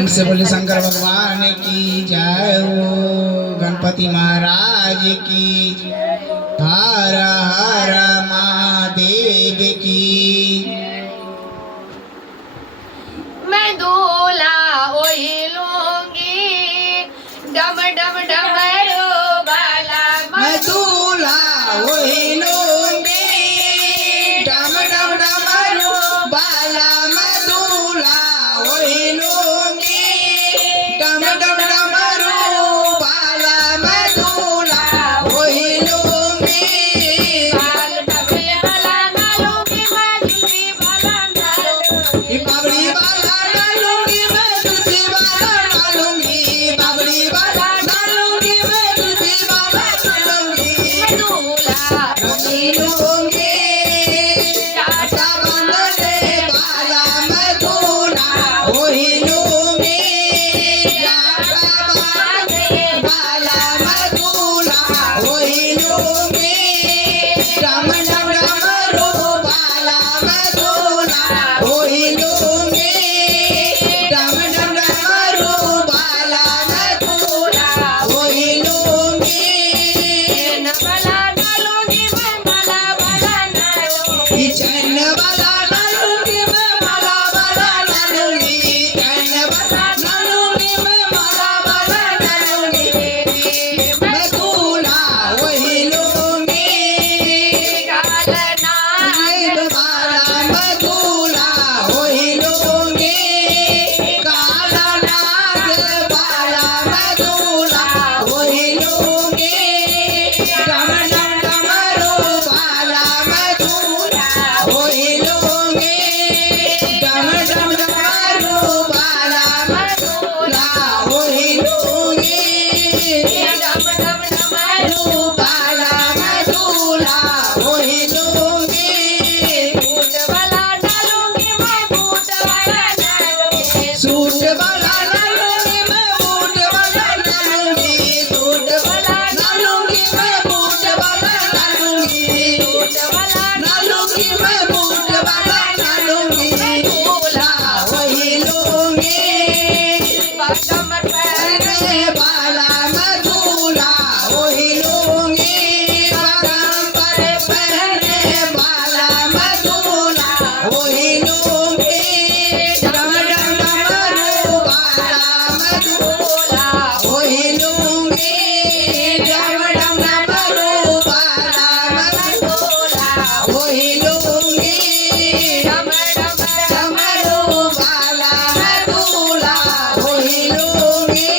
से बोले शंकर भगवान की जय हो, गणपति महाराज की, हर हर महादेव की। मैं दूल्हा ओही लूंगी, डम डम डमरू वाला। मैं दूल्हा वही लूंगी, डम डम डमरू बाला। मैं दूल्हा वही लूंगी, डम डम डमरू बाला। मैं दूल्हा वही लूंगी। बाल डबे वाला ना लूंगी, मैं जुल्फी वाला ना लूंगी। बाबड़ी वाला ना लूंगी, मैं जुल्फी वाला ना लूंगी। बाबड़ी वाला ना लूंगी, मैं जुल्फी वाला ना लूंगी। मैं दूल्हा वही लूंगी, चाचा बांधने वाला। मैं दूल्हा वही लूंगी, जाटा बांधने वाला। मैं दूल्हा वही लूंगी, डम डम डमरू वाला। मैं दूल्हा वही लूंगी, डम डम डमरू वाला। मैं दूल्हा वही लूंगी। न वाला ना लूंगी, मैं माला वाला ना लूंगी। चैन वाला ना लूंगी, मैं माला वाला ना लूंगी। चैन वाला ना लूंगी, मैं माला वाला ना लूंगी। मैं दूल्हा वही लूंगी, काल नाग वाला। मैं दूल्हा वही लूंगी, काला नाग वाला। मैं दूल्हा वही लूंगी, डम डम डमरू वाला। मैं दूल्हा वही लूंगी, डम डम डमरू वाला। मैं दूल्हा वही लूंगी, डम डम डमरू वाला। मैं दूल्हा वही लूंगी। बूट वाला ना लूंगी, मैं बूट वाला ना लूंगी। सूट वाला ना लूंगी, मैं बूट वाला ना लूंगी। सूट वाला ना लूंगी, मैं बूट वाला ना लूंगी। बूट वाला ना लूंगी, मैं बूट वाला ना लूंगी। दूल्हा वही लूंगी, कमर पर पहनने वाला। मैं दूल्हा वही लूंगी, बादाम पर पहनने वाला। मैं दूल्हा वही लूंगी, डम डम डमरू वाला। मैं दूल्हा वही लूंगी, डम डम डमरू वाला। मैं दूल्हा वही लूंगी, डम डम डमरू वाला। मैं दूल्हा वही लूंगी,